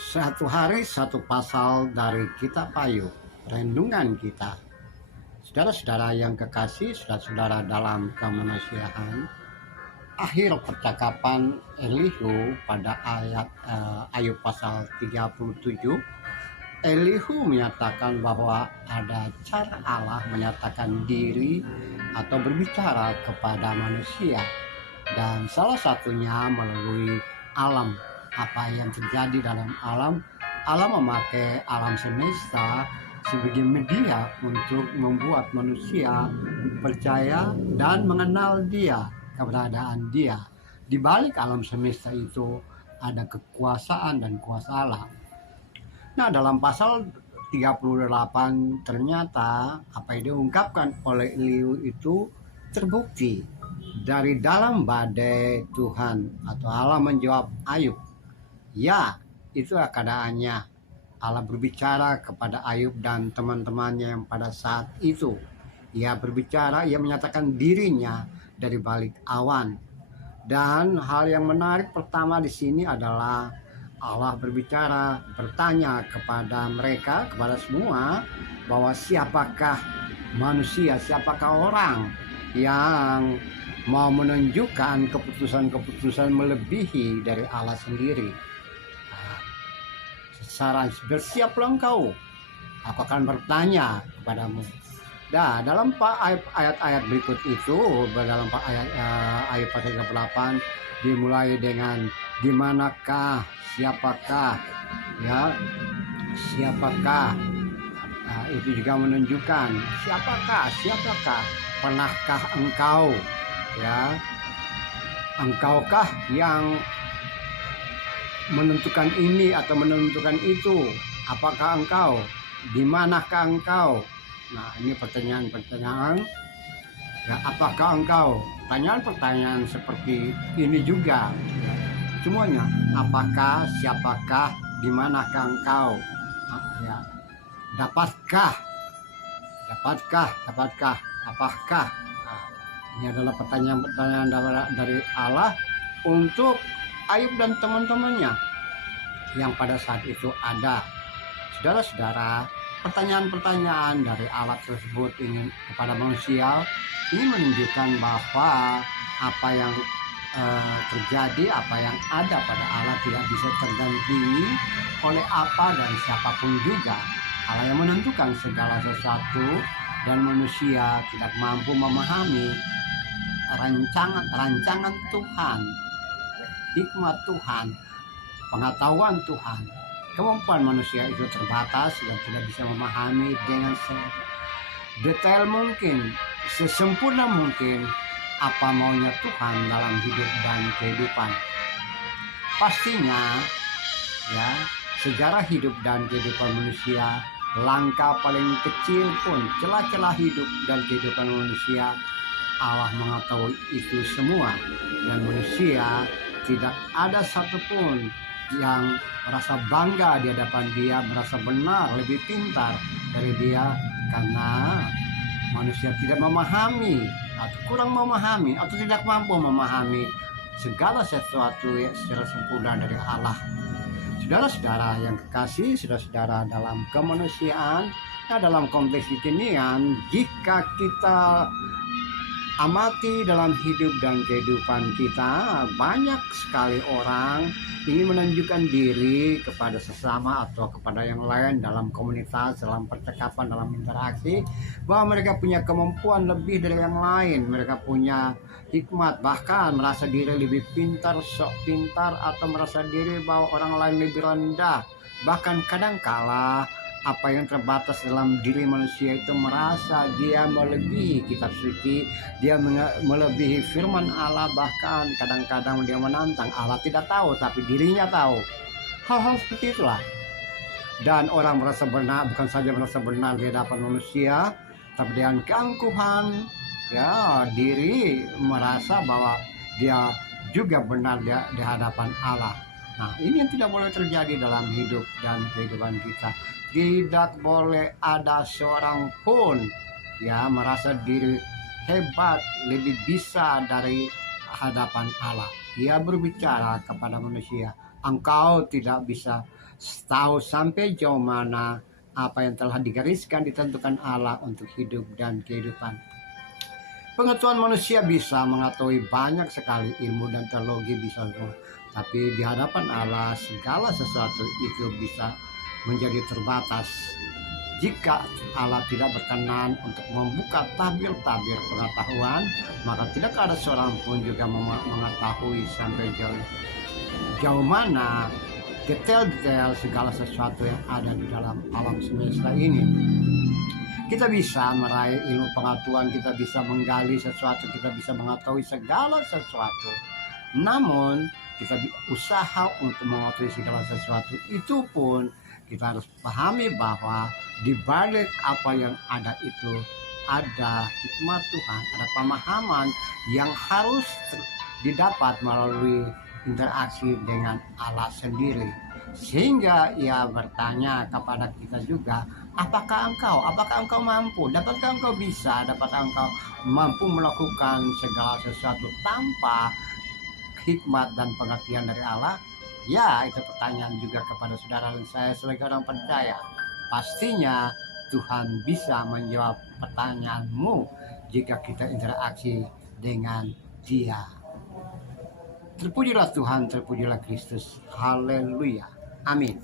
Satu hari satu pasal dari kitab Ayub, renungan kita. Saudara-saudara yang kekasih, saudara-saudara dalam kemanusiaan, akhir percakapan Elihu pada Ayub pasal 37, Elihu menyatakan bahwa ada cara Allah menyatakan diri atau berbicara kepada manusia, dan salah satunya melalui alam. Apa yang terjadi dalam alam, Allah memakai alam semesta sebagai media untuk membuat manusia percaya dan mengenal dia, keberadaan dia. Di balik alam semesta itu ada kekuasaan dan kuasa Allah. Nah, dalam pasal 38 ternyata apa yang diungkapkan oleh Elihu itu terbukti. Dari dalam badai Tuhan atau Allah menjawab Ayub, ya, itulah keadaannya. Allah berbicara kepada Ayub dan teman-temannya yang pada saat itu. Ia berbicara, ia menyatakan dirinya dari balik awan. Dan hal yang menarik pertama di sini adalah Allah berbicara, bertanya kepada mereka, kepada semua, bahwa siapakah manusia, siapakah orang yang mau menunjukkan keputusan-keputusan melebihi dari Allah sendiri. Secara bersiaplah engkau, aku akan bertanya kepadamu. Nah, dalam ayat-ayat berikut itu, dalam ayat pasal 38 dimulai dengan di manakah, siapakah, ya, siapakah. Nah, itu juga menunjukkan siapakah, pernahkah engkau, ya, engkaukah yang menentukan ini atau menentukan itu? Apakah engkau? Di manakah engkau? Nah, ini pertanyaan-pertanyaan. Ya, apakah engkau? Pertanyaan-pertanyaan seperti ini juga. Ya, semuanya. Apakah? Siapakah? Di manakah engkau? Ya, dapatkah? Apakah? Nah, ini adalah pertanyaan-pertanyaan dari Allah untuk Ayub dan teman-temannya yang pada saat itu ada. Saudara-saudara, pertanyaan-pertanyaan dari Allah tersebut ingin kepada manusia ini menunjukkan bahwa apa yang terjadi, apa yang ada pada Allah tidak bisa tergantikan oleh apa dan siapapun juga. Allah yang menentukan segala sesuatu dan manusia tidak mampu memahami rancangan Tuhan, hikmat Tuhan, pengetahuan Tuhan. Kemampuan manusia itu terbatas dan tidak bisa memahami dengan sedetail mungkin, sesempurna mungkin apa maunya Tuhan dalam hidup dan kehidupan. Pastinya, ya, sejarah hidup dan kehidupan manusia, langkah paling kecil pun, celah-celah hidup dan kehidupan manusia, Allah mengetahui itu semua, dan manusia tidak ada satupun yang merasa bangga di hadapan dia, merasa benar, lebih pintar dari dia, karena manusia tidak memahami atau kurang memahami atau tidak mampu memahami segala sesuatu secara sempurna dari Allah. Saudara-saudara yang kekasih, saudara-saudara dalam kemanusiaan, dalam konteks kekinian, jika kita amati dalam hidup dan kehidupan kita, banyak sekali orang ingin menunjukkan diri kepada sesama atau kepada yang lain dalam komunitas, dalam percakapan, dalam interaksi, bahwa mereka punya kemampuan lebih dari yang lain, mereka punya hikmat, bahkan merasa diri lebih pintar, sok pintar, atau merasa diri bahwa orang lain lebih rendah. Bahkan kadangkala apa yang terbatas dalam diri manusia itu merasa dia melebihi kitab suci, dia melebihi firman Allah, bahkan kadang-kadang dia menantang Allah. Tidak tahu tapi dirinya tahu. Hal-hal seperti itulah. Dan orang merasa benar, bukan saja merasa benar di hadapan manusia, tapi dengan keangkuhan, ya, diri merasa bahwa dia juga benar di hadapan Allah. Nah, ini yang tidak boleh terjadi dalam hidup dan kehidupan kita. Tidak boleh ada seorang pun, ya, merasa diri hebat, lebih bisa dari hadapan Allah. Dia berbicara kepada manusia, engkau tidak bisa tahu sampai jauh mana apa yang telah digariskan ditentukan Allah untuk hidup dan kehidupan. Pengetahuan manusia bisa mengetahui banyak sekali ilmu dan teologi bisa semua. Tapi di hadapan Allah segala sesuatu itu bisa menjadi terbatas. Jika Allah tidak berkenan untuk membuka tabir-tabir pengetahuan, maka tidak ada seorang pun juga mengetahui sampai jauh mana detail-detail segala sesuatu yang ada di dalam alam semesta ini. Kita bisa meraih ilmu pengetahuan, kita bisa menggali sesuatu, kita bisa mengetahui segala sesuatu. Namun kita berusaha untuk mengetahui segala sesuatu itu pun kita harus pahami bahwa di balik apa yang ada itu ada hikmat Tuhan, ada pemahaman yang harus didapat melalui interaksi dengan Allah sendiri. Sehingga ia bertanya kepada kita juga, apakah engkau mampu, dapatkah engkau bisa, dapatkah engkau mampu melakukan segala sesuatu tanpa hikmat dan pengertian dari Allah? Ya, itu pertanyaan juga kepada saudara dan saya sebagai orang percaya. Pastinya Tuhan bisa menjawab pertanyaanmu jika kita interaksi dengan Dia. Terpujilah Tuhan, terpujilah Kristus. Haleluya. Amin.